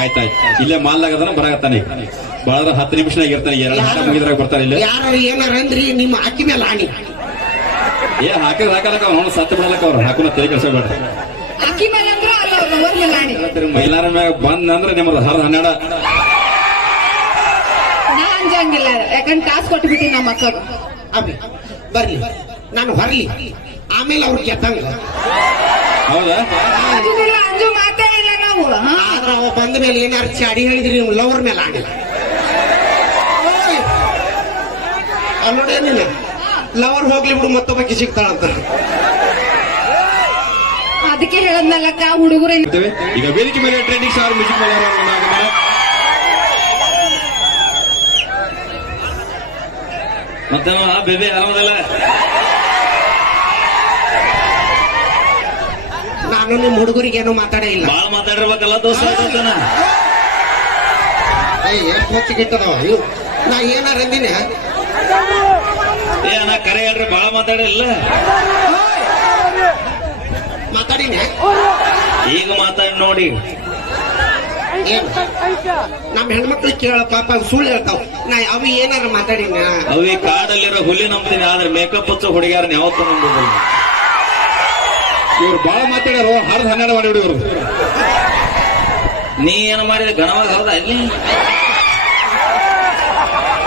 ಆಯ್ತಾಯ್ತು ಇಲ್ಲೇ ಮಾಲ್ದಾಗದನ ಬರಾಕತ್ತಾನೆ ಬಾಳ 10 ನಿಮಿಷನಾಗ ಇರ್ತಾನೆ 2 ಗಂಟೆ ಮುಗಿದ್ರಾಗ ಬರ್ತಾನೆ ಇಲ್ಲ ಯಾರು ಏನಾರ ಅಂದ್ರಿ ನಿಮ್ಮ ಅಕ್ಕಿ ಮೇಲೆ ಆಣಿ ಏ ಹಾಕಲಕ್ಕ ಅವ್ನು ಸತ್ತು ಬಿಡಲಕ್ಕ ಅವ್ರು ಹಾಕೋಣ ತಲೆ ಕೆಲಸ ಬೇಡ ಅಕ್ಕಿ ಮೇಲೆ ಅಂದ್ರ ಅಲ್ಲ ಅವ್ರ ಲವರ್ ಮೇಲೆ ಆಣಿ ಮೈಲಾರ ಮ್ಯಾಗ ಬಂದ್ ಅಂದ್ರೆ ನಿಮ್ಮದು 12 ನಾ ಅಂಜಂಗಿಲ್ಲ ಯಾಕಂದ್ರೆ ಕಾಸು ಕೊಟ್ಬಿಟ್ಟಿನಿ ನಮ್ಮ ಅಕ್ಕಗ ಅಭಿ ಬರ್ಲಿ ನಾನು ಹೊರಲಿ ಆಮೇಲೆ ಅವ್ರಿಗೆ ಗೆದ್ದಂಗ ಹೌದಾ ಅಂಜುದಿಲ್ಲ ಅಂಜು ಮಾತೇ ಇಲ್ಲ ನಾವು ಆದ್ರ ಅವ ಬಂದ ಮೇಲೆ ಏನಾರು ಚಾಡಿ ಹೇಳಿದ್ರಿ ನೀವು ಲವರ್ ಮೇಲೆ ಆಣಿ ನೋಡೇನಿಲ್ಲ ಲವರ್ ಹೋಗ್ಲಿ ಬಿಡು ಮತ್ತೊಬ್ಬಕ್ಕೆ ಸಿಗ್ತಾಳಂತ ಅದಕ್ಕೆ ಹೇಳದ್ನಲ್ಲಕ್ಕ ಹುಡುಗರು ಈಗ ವೇದಿಕೆ ಮೇಲೆ ಟ್ರೆಂಡಿಂಗ್ ಸ್ಟಾರ್ ಮ್ಯೂಸಿಕ್ ಮೇಲೆ ಮತ್ತೆ ಬೇಬಿ ಆರಾಮದಲ್ಲ ನಾನು ನಿಮ್ ಹುಡುಗರಿಗೆ ಏನೋ ಮಾತಾಡೇ ಇಲ್ಲ ಬಾಳ ಮಾತಾಡಿರ್ಬೇಕಲ್ಲ ದೋಸ್ತ ಎಷ್ಟು ಹೊತ್ತಿಗಿಟ್ಟದವ ನಾ ಏನಾರ ಅಂದಿನಿ ಏ ನಾ ಕರೆ ಹೇಳ್ರಿ ಬಾಳ ಮಾತಾಡಿಲ್ಲ ಮಾತಾಡಿನಿ ಈಗ ಮಾತಾಡಿ ನೋಡಿ ಏನ್ ನಮ್ ಹೆಣ್ಮಕ್ಳಿಗೆ ಕೇಳ ಪಾಪ ಸುಳ್ಳು ಹೇಳ್ತಾವ ನಾ ಅವು ಏನಾರ ಮಾತಾಡಿನ ಅವಿ ಕಾಡಲ್ಲಿರೋ ಹುಲಿ ನಂಬ್ತೀನಿ ಆದ್ರೆ ಮೇಕಪ್ ಹಚ್ಚೋ ಹುಡುಗಿಯಾರನ್ನ ಯಾವತ್ತೂ ನಂಬೋದಿಲ್ಲ ಇವ್ರು ಬಾಳ ಮಾತಾಡ್ಯಾರು 12 ಮಾಡಿ ಇವ್ರು ನೀ ಏನ ಮಾಡಿದ ಗಣವಾಗ ಹೌದಾ ಅಲ್ಲಿ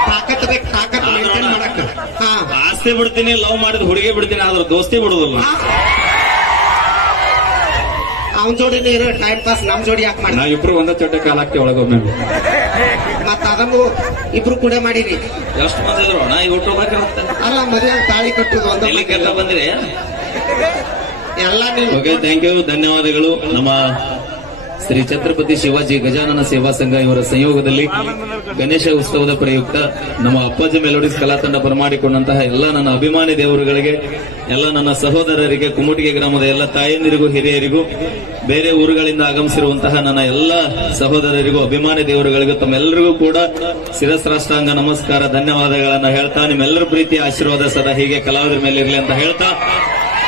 ತಾಕತ್ ಬೇಕು ತಾಕತ್ ಮೇಂಟೈನ್ ಮಾಡಕ್ ಆಸ್ತಿ ಬಿಡ್ತೀನಿ ಲವ್ ಮಾಡಿದ ಹುಡುಗಿ ಬಿಡ್ತೀನಿ ಆದ್ರೆ ದೋಸ್ತಿ ಬಿಡುದಿಲ್ಲ ಅವನ್ ಜೋಡಿನೇ ಇರೋ ಟೈಮ್ ಪಾಸ್ ನಮ್ ಜೋಡಿ ಯಾಕೆ ಮಾಡಿ ನಾವ್ ಇಬ್ರು ಒಂದ ಚೊಟ್ಟೆ ಕಾಲ ಹಾಕ್ತಿ ಒಳಗೊಮ್ಮೆ ಮತ್ತ ಅದನ್ನು ಇಬ್ರು ಕೂಡ ಮಾಡಿರಿ ಎಷ್ಟು ಮಂದಿ ಇದ್ರು ನಾ ಈಗ ಹುಟ್ಟೋಗ್ಬೇಕು ಅಲ್ಲ ಮದುವೆ ತಾಳಿ ಕಟ್ಟುದು ಒಂದ ಕೆಲ್ಸ ಬಂದ್ರಿ ಎಲ್ಲ ನೀವು ಓಕೆ ಥ್ಯಾಂಕ್ ಯು ಧನ್ಯವಾದಗಳು ನಮ್ಮ ಶ್ರೀ ಛತ್ರಪತಿ ಶಿವಾಜಿ ಗಜಾನನ ಸೇವಾ ಸಂಘ ಇವರ ಸಂಯೋಗದಲ್ಲಿ ಗಣೇಶ ಉತ್ಸವದ ಪ್ರಯುಕ್ತ ನಮ್ಮ ಅಪ್ಪಾಜಿ ಮೆಲೋಡಿಸ್ ಕಲಾ ತಂಡ ಬರಮಾಡಿಕೊಂಡಂತಹ ಎಲ್ಲ ನನ್ನ ಅಭಿಮಾನಿ ದೇವರುಗಳಿಗೆ ಎಲ್ಲ ನನ್ನ ಸಹೋದರರಿಗೆ ಕುಮುಟಿಗೆ ಗ್ರಾಮದ ಎಲ್ಲ ತಾಯಂದಿರಿಗೂ ಹಿರಿಯರಿಗೂ ಬೇರೆ ಊರುಗಳಿಂದ ಆಗಮಿಸಿರುವಂತಹ ನನ್ನ ಎಲ್ಲ ಸಹೋದರರಿಗೂ ಅಭಿಮಾನಿ ದೇವರುಗಳಿಗೂ ತಮ್ಮೆಲ್ಲರಿಗೂ ಕೂಡ ಶಿರಸ್ರಾಷ್ಟಾಂಗ ನಮಸ್ಕಾರ ಧನ್ಯವಾದಗಳನ್ನ ಹೇಳ್ತಾ ನಿಮ್ಮೆಲ್ಲರ ಪ್ರೀತಿ ಆಶೀರ್ವಾದ ಸದಾ ಹೀಗೆ ಕಲಾವಿದರ ಮೇಲೆ ಇರಲಿ ಅಂತ ಹೇಳ್ತಾ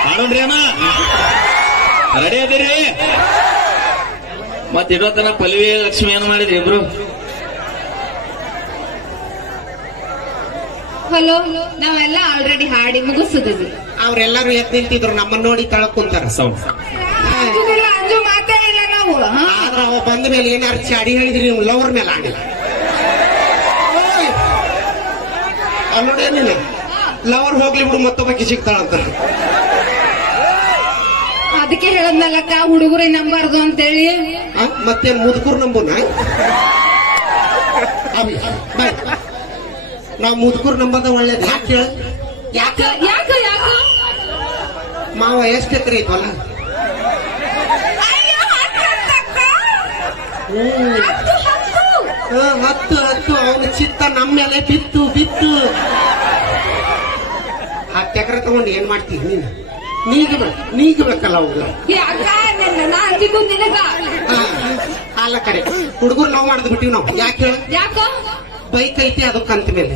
ಆಡೋಣ್ರಿ ಅಣ್ಣ ರೆಡಿ ಅದಿರಿ ಮತ್ ಇಡೋತನ ಪಲ್ವಿ ಲಕ್ಷ್ಮಿ ಏನ್ ಮಾಡಿದ್ರಿ ಇಬ್ರು ಹಲೋ ನಾವೆಲ್ಲ ಆಲ್ರೆಡಿ ಹಾಡಿ ಮುಗಿಸಿದ್ವಿ ಅವ್ರೆಲ್ಲಾರು ಎದ್ ನಿಂತಿದ್ರು ನಮ್ಮನ್ನ ನೋಡಿ ತಳಕ್ ಕುಂತಾರ ಸೌಂಡ್ ಅಂಜುದಿಲ್ಲ ಅಂಜು ಮಾತೇ ಇಲ್ಲ ನಾವು ಆದ್ರ ಅವ ಬಂದ ಮೇಲೆ ಏನಾರು ಚಾಡಿ ಹೇಳಿದ್ರಿ ನೀವು ಲವರ್ ಮೇಲೆ ಆಣಿ ನೋಡೇನಿಲ್ಲ ಲವರ್ ಹೋಗ್ಲಿ ಬಿಡು ಮತ್ತೊಬ್ಬಕ್ಕೆ ಸಿಗ್ತಾಳಂತ ಅದಕ್ಕೆ ಹೇಳದ್ನಲ್ಲಕ್ಕ ಹುಡುಗರೇ ನಂಬಾರ್ದು ಅಂತೇಳಿ ಮತ್ತೇನ್ ಮುದುಕೂರ್ ನಂಬುನ ನಾವ್ ಮುದುಕೂರ್ ನಂಬದ ಒಳ್ಳೇದು ಯಾಕೆ ಹೇಳ ಯಾಕ ಯಾಕ ಯಾಕ ಮಾವ ಎಷ್ಟು ಎಕರೆ ಐತಲ್ಲ ಹತ್ತು ಅವನ ಚಿತ್ತ ನಮ್ಮ ಮೇಲೆ ಬಿತ್ತು 10 ಎಕರೆ ತಗೊಂಡು ಏನ್ ಮಾಡ್ತೀವಿ ನೀಗಬೇಕಲ್ಲ ಅವ್ರು ಅಲ್ಲ ಕರೆ ಹುಡುಗರು ನಾವು ಮಾಡಿದ್ ಬಿಟ್ಟಿವಿ ನಾವು ಯಾಕೆ ಹೇಳ ಯಾಕ ಬೈಕ್ ಐತಿ ಅದು ಕಂತ ಮೇಲೆ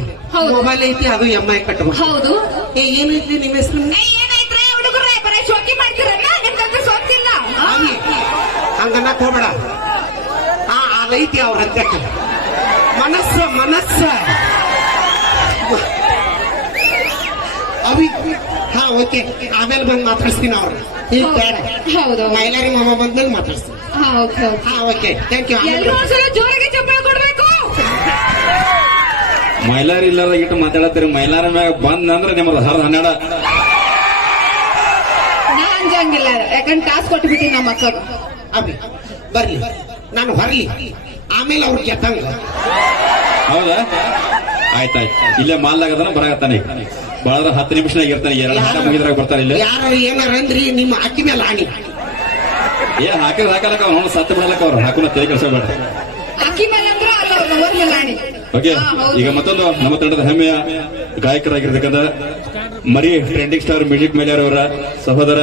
ಮೊಬೈಲ್ ಐತಿ ಅದು MI ಕಟ್ಟಬೇಕು ಹೌದು ಏನೈತಿ ನಿಮ್ಮ ಹೆಸರು ಏನೈತ್ರಿ ಹುಡುಗರೇ ಬರೀ ಶೋಕಿ ಮಾಡ್ತೀರಲ್ಲ ನಿಮ್ಗಂತ ಸೋತಿಲ್ಲ ಹಂಗನ್ನಕ್ ಹೋಗ್ಬೇಡ ಅದೈತಿ ಅವ್ರ ಮನಸ್ಸ ಅವಿ ಓಕೆ ಆಮೇಲೆ ಬಂದು ಮಾತಾಡ್ಸ್ತೀನಿ ಅವ್ರು ಈಗ ಬೇಡ ಹೌದು ಮೈಲಾರಿ ಮಾಮ ಬಂದ್ಮೇಲೆ ಮಾತಾಡ್ಸ್ತೀನಿ ಓಕೆ ಥ್ಯಾಂಕ್ ಯು ಜೋರಿಗೆ ಚಪ್ಪಲ್ ಕೊಡ್ಬೇಕು ಮೈಲಾರ ಇಲ್ಲದ ಇಟ್ಟು ಮಾತಾಡತ್ತೀರಿ ಮೈಲಾರ ಮ್ಯಾಗ ಬಂದ್ ಅಂದ್ರೆ ನಿಮ್ಮದು 12 ನಾ ಅಂಜಂಗಿಲ್ಲ ಯಾಕಂದ್ರೆ ಕಾಸು ಕೊಟ್ಬಿಟ್ಟಿನಿ ನಮ್ಮ ಅಕ್ಕಗ ಅಭಿ ಬರ್ಲಿ ನಾನು ಹೊರಲಿ ಆಮೇಲೆ ಅವ್ರಿಗೆ ಗೆದ್ದಂಗ ಹೌದಾ ಆಯ್ತಾಯ್ತು ಇಲ್ಲೇ ಮಾಲ್ದಾಗದನ ಬರಾಕತ್ತಾನೆ ಬಾಳ 10 ನಿಮಿಷನಾಗ ಇರ್ತಾನೆ 2 ಗಂಟೆ ಮುಗಿದ್ರಾಗ ಬರ್ತಾನೆ ಇಲ್ಲ ಯಾರು ಏನಾರ ಅಂದ್ರಿ ನಿಮ್ಮ ಅಕ್ಕಿ ಮೇಲೆ ಆಣಿ ಏ ಹಾಕಲಕ್ಕ ಅವ್ನು ಸತ್ತು ಬಿಡಲಕ್ಕ ಅವ್ರು ಹಾಕೋಣ ತಲೆ ಕೆಲಸ ಬೇಡ ಅಕ್ಕಿ ಮೇಲೆ ಅಂದ್ರ ಅಲ್ಲ ಅವ್ರ ಲವರ್ ಮೇಲೆ ಆಣಿ ಓಕೆ ಈಗ ಮತ್ತೊಂದು ನಮ್ಮ ತಂಡದ ಹೆಮ್ಮೆಯ ಗಾಯಕರಾಗಿರ್ತಕ್ಕಂಥ ಮರಿ ಟ್ರೆಂಡಿಂಗ್ ಸ್ಟಾರ್ ಮ್ಯೂಸಿಕ್ ಮೇಲರ್ ಅವರ ಸಹೋದರ